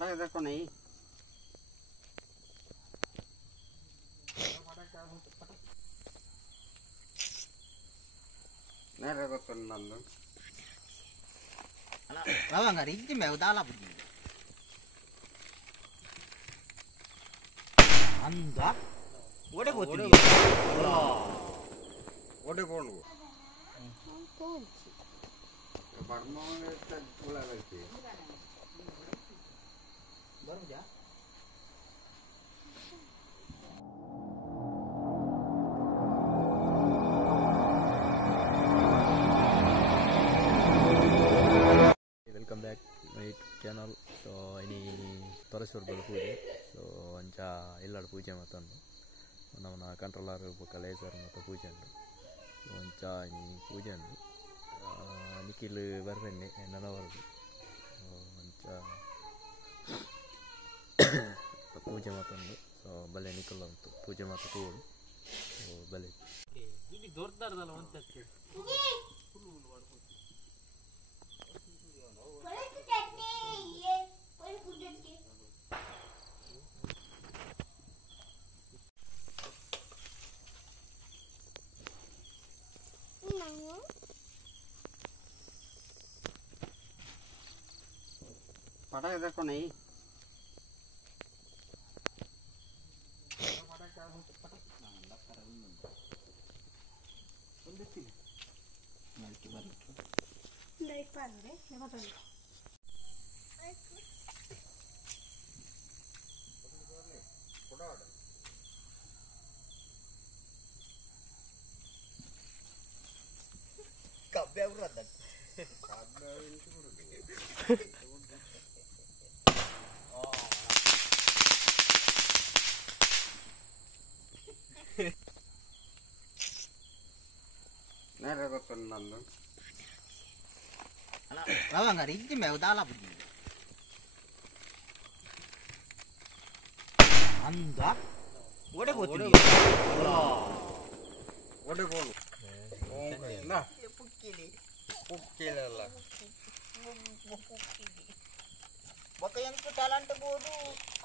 ಪಟ ಇದಕ್ಕೋ ನೈ ನೇರ ಗೊತ್ತು ನಂದು Bawang hari ini mau dalam begini. Anda, udah botin dia. Udah ponu. Barmon itu pula lagi. Baru ya. Welcome back my YouTube channel. So ini Torasur Pooje. So ancha ಎಲ್ಲರ ಪೂಜೆ ಮತ್ತೊಂದು ನಮ್ಮನ controller ಕಲೇಸರ್ ಮತ್ತು ಪೂಜೆ ಉಂಟು. ಸೊ ಅಂಚಾ ಈ ಪೂಜೆ ಉಂಟು ನಿಖಿಲ್ ಬರ್ಬನ್ನಿ ನನವರೆಗೂ ಅಂಚಾ ಪೂಜೆ ಮತ್ತೊಂದು. ಸೊ ಬಲೆ ನಿಖಿಲ್ ಉಂಟು ಪೂಜೆ ಮತ್ತು ತೋಡು. ಸೊ ಬಲೆ ಇಲ್ಲಿ ದೊಡ್ಡದಲ್ಲ ಒಂದಕ್ಕೆ ಪಟ ಇದಕ್ಕೋ ನೈ kabeh urat dah. ನೇರ ಗೊತ್ತು ನಂದು Bawang hari ini mau dalam begini. Anda, udah botin dia. udah ponu. Nah, pukkilalla. Baka yang ke dalam terbodu,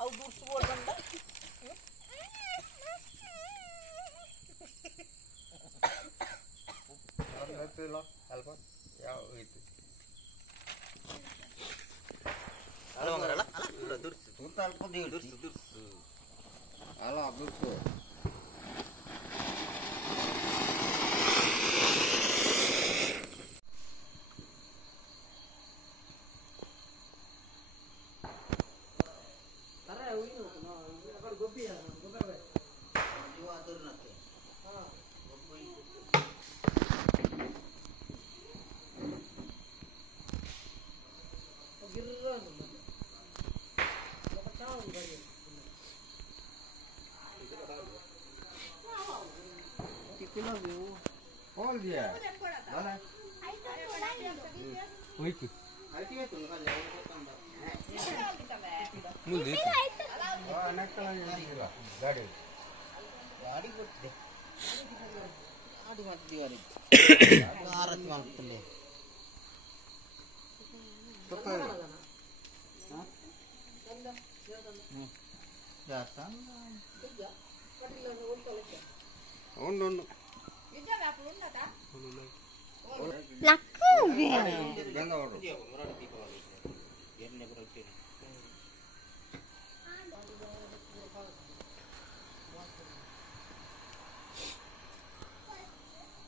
outdoor sport benda. Betul lah, alfa. Ya itu. Halo bang Rala, udah dur. Total pun dia dur. Alah betul. All dia. Mana? Wait. Mulai. Ah, nak kalau ni lah. Gadi. Gadi botte. Gadi mati gadi. Arat mantule. Betul. Datang. Undu. Laku dia. Ganda oru.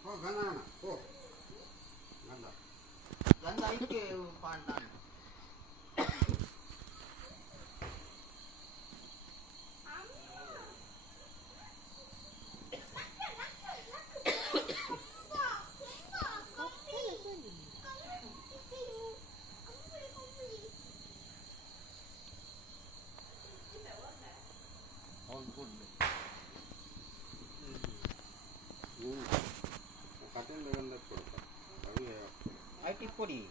Oh, ganda. Oh. Ganda. Ganda itu pandan. IT podi.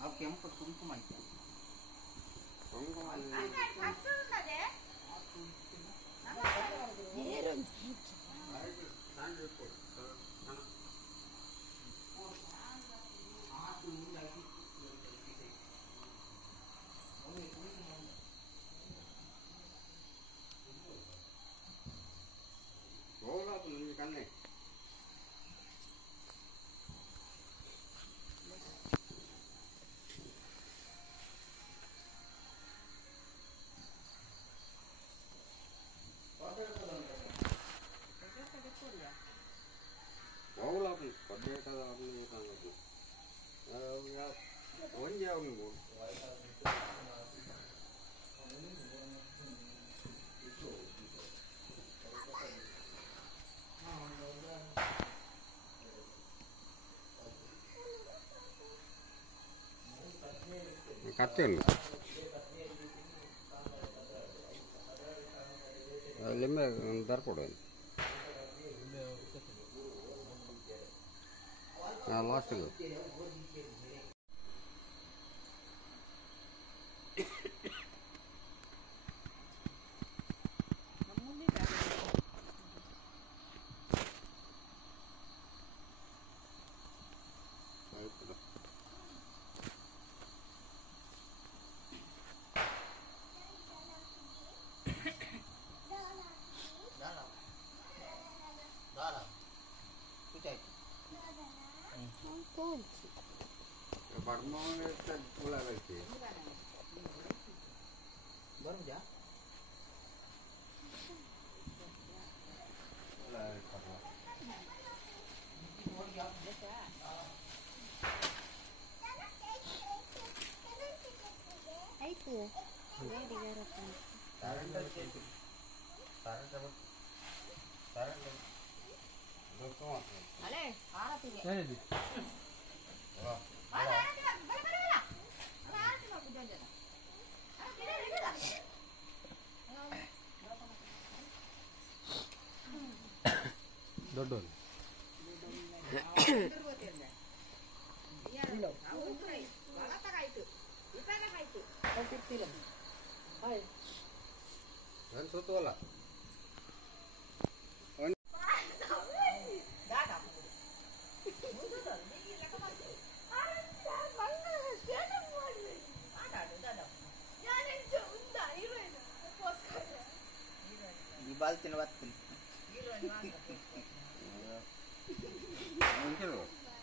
Oke, yang pertama itu. ಕತ್ತೇನು ಲಿಂಬೆ ದರ್ಕೊಡು ಲಾಸ್ಟಿಗೆ ಬರುವುದಾ ಆಯ್ತು ಅಲೆ ಆರತಿಗೆ ದೊಡ್ಡವರು ಸುತ್ತವಲ್ಲ ಬಾಲ್ತಿನ ಬರ್ತೀನಿ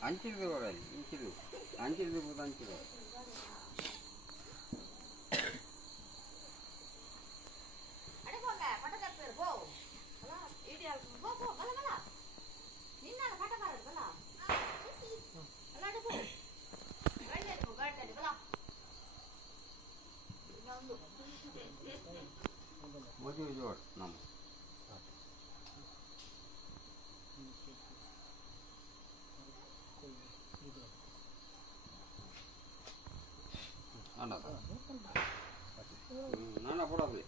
ಅಂಚಿಡ್ದು ಬರಲಿ ಇಂಚಿಡು ಅಂಚಿಡ್ದು ಬೋದು ಅಂಚಿಡು ಮದುವೆ ಜೋಡ್ ನಮ್ಮ ನಾನಾ ಕೊಡಲಿ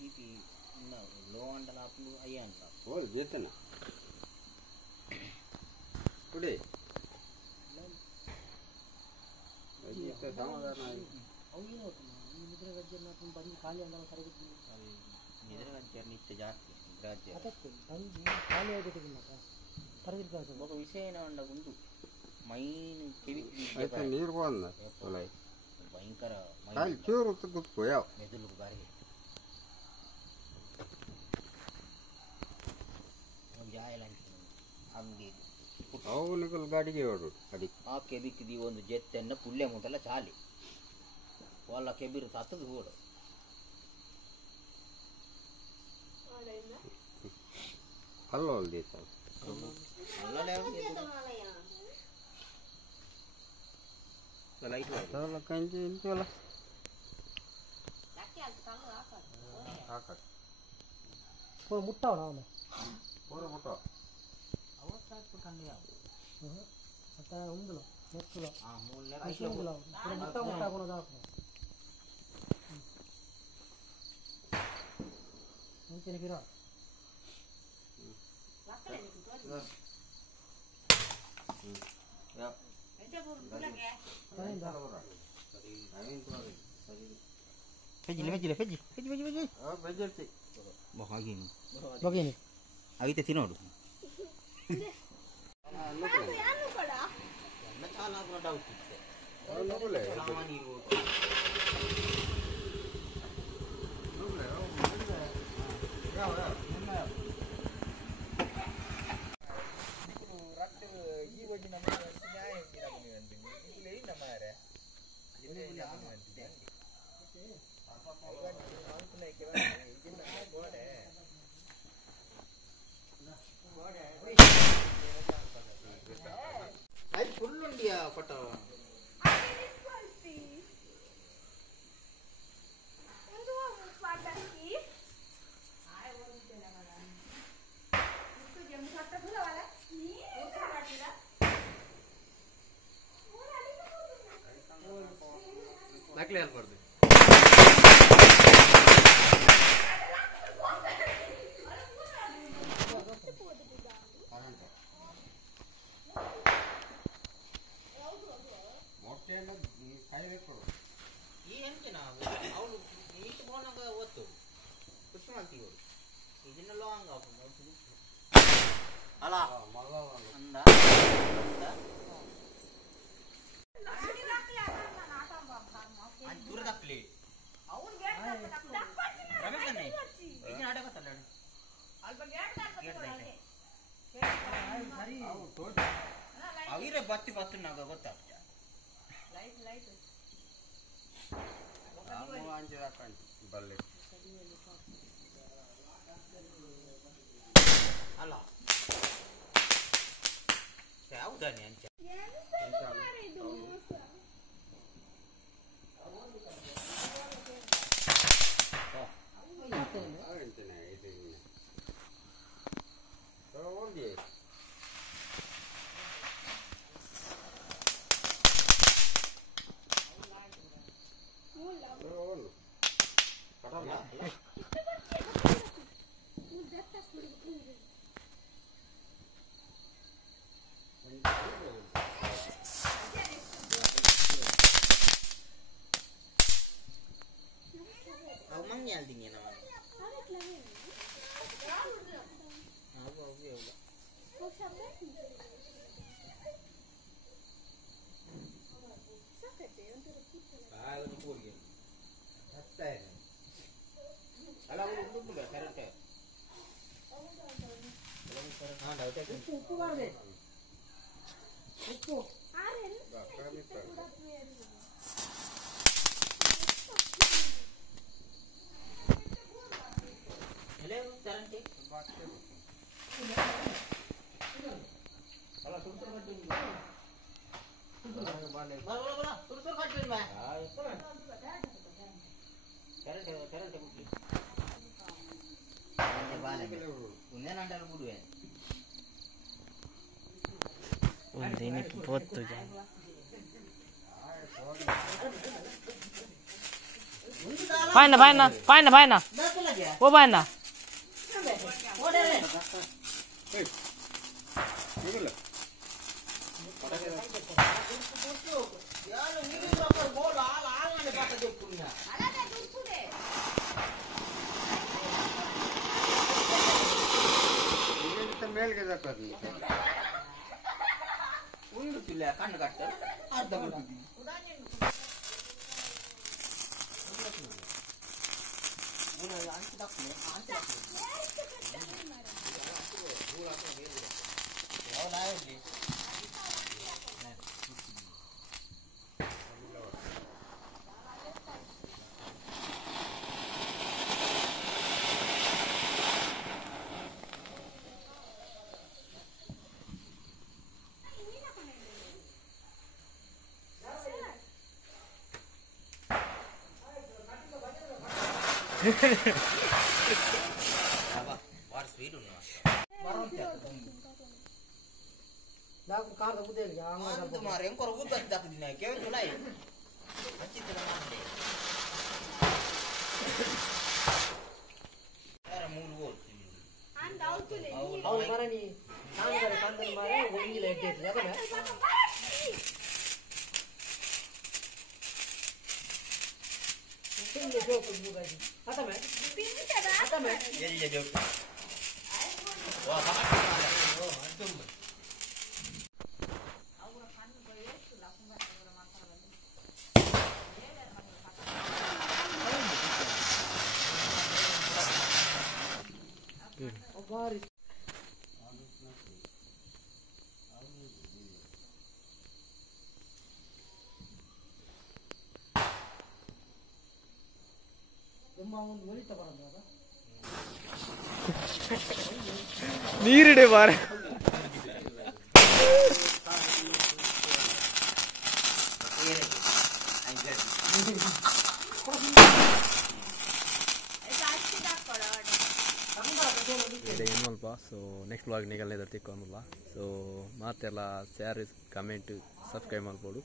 ఇది లో అండలాపులు అయ్యా అంట ಹೋಲ್ ಜೇತನ ಕುಡಿ ಸಮಾಧಾನ నిద్ర గజ్జర్ నిత్య జాస్తి ఒక విషయం ఉండకుండు మైన్ చెవి ನೀರು ಬಂದ భయంకర ಚೂರು ಕೂತ್ಕೋಯಾವ మెదులు గారి ಅವು ನಿಗಲ್ ಗಾಡಿಗೆ ಹೊರಡು ಅಡಿ ಆ ಕೆಬಿಕ್ಕಿದಿ ಒಂದು ಜೆತ್ತನ್ನ ಪುಳ್ಳೆ ಮುಂದೆಲ್ಲ ಚಾಲಿ వాళ్ళ ಕೆಬಿರು ತತ್ತದು ಹೋಡು ಅಲ್ಲ ಅಲ್ದಿ ಸರ್ ಲೈಟ್ ಕಂಚಿ ಇಂತಲ್ಲ ಮುಟ್ಟಾವಣ ಅವನು ಪೂರ ಮುಟ್ಟೋ ಮತ್ತೆ ಉಂದುಲು ನೆಕ್ಕುಲು ಮೂಲ ಮುಟ್ಟ ಮುಟ್ಟ ಹಾಕೋದು ಹಾಕು ಮುಂಚಿನ ಗಿರ Begini. అవితే తినోడు అది ఫుల్ ఉంది ఫోటో ನಕಲಿ ಹೇಳ್ಬಾರ್ದು ఏంటి నా అవును నీటి పోనాక వద్దు పుష్పమంతి ಇದನ್ನ ಲಾಂಗ್ ಆಗ್ಬೋದು ಅಲ್ಲ ಅಂದ ಅದು ದೂರದಕ್ಲಿ ರಮೇಶನ್ನೇ ಇದನ್ನ ಆಡಕತ್ತಲ್ಲ ಅವಿರೇ ಬತ್ತಿ ನಾಗ ಗೊತ್ತಾಗ್ತದೆ ಬಲ್ಲೆ ಅಲ್ಲ ಯಾವುದಾನೆ ಅಂಚ Upu kan Upu. దీనికి పోతు పైన పైన పైన పైన ఓ పైన ಮೇಲ್ಗೆ ಹಾಕೋದು ಉಂಡುತ್ತಿಲ್ಲ ಕಣ್ಣು ಕಟ್ಟ ಅರ್ಧ ಬಿಡ್ತಿದ್ದೀನಿ వాడు స్వీట్ ఉన్నా Daku kartu putih ya, అంత మరి ఇంకొక ఊరు వచ్చి దాకా తిన్నా కేవలం చూడాయి వచ్చి తినమాండి మూడు Tahu mana ni? Kami dari kantor mana? Wong ini ledek, ya kan? ಇಲ್ಲಿ ಜೋಕು ಮುಗಾಜಿ ಆತಮೆ ಆತಮೆ ಎಲ್ಲಿ ಜೋಕ್ ಬಾರಿ ಒಂದು ಒಲಿತ ಬರೋದು ನೀರಿಡೆ ಬಾರ ಏನು ಮಲ್ಪ ಸೊ ನೆಕ್ಸ್ಟ್ ವ್ಲಾಗ್ ನಿಗಲ್ಲ ತಿಕ್ಕೊಂದಿಲ್ಲ ಸೊ ಮಾತೆಲ್ಲ ಶೇರ್ ಕಮೆಂಟ್ ಸಬ್ಸ್ಕ್ರೈಬ್ ಮಾಡ್ಬೋದು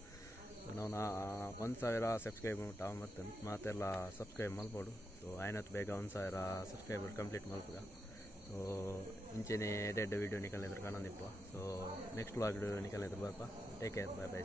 ನಾವು 1000 ಸಬ್ಸ್ಕ್ರೈಬ್ ಮತ್ತೆ ಮಾತೆಲ್ಲ ಸಬ್ಸ್ಕ್ರೈಬ್ ಮಾಡ್ಬೋದು ಸೊ ಆಯ್ನತ್ತು ಬೇಗ 1000 ಸಬ್ಸ್ಕ್ರೈಬರ್ ಕಂಪ್ಲೀಟ್ ಮಾಡ್ಬೇಕ ಸೊ ಇಂಚೆನೇ ಎಡೆ ವಿಡಿಯೋ ನಿಕಲ್ ಕಾಣೋದಿಪ್ಪ ಸೊ ನೆಕ್ಸ್ಟ್ ವ್ಲಾಗ್ ನಿಕಲ್ ಬರ್ಪ ಟೇಕ್ ಕೇರ್ ಬೈ ಬೈ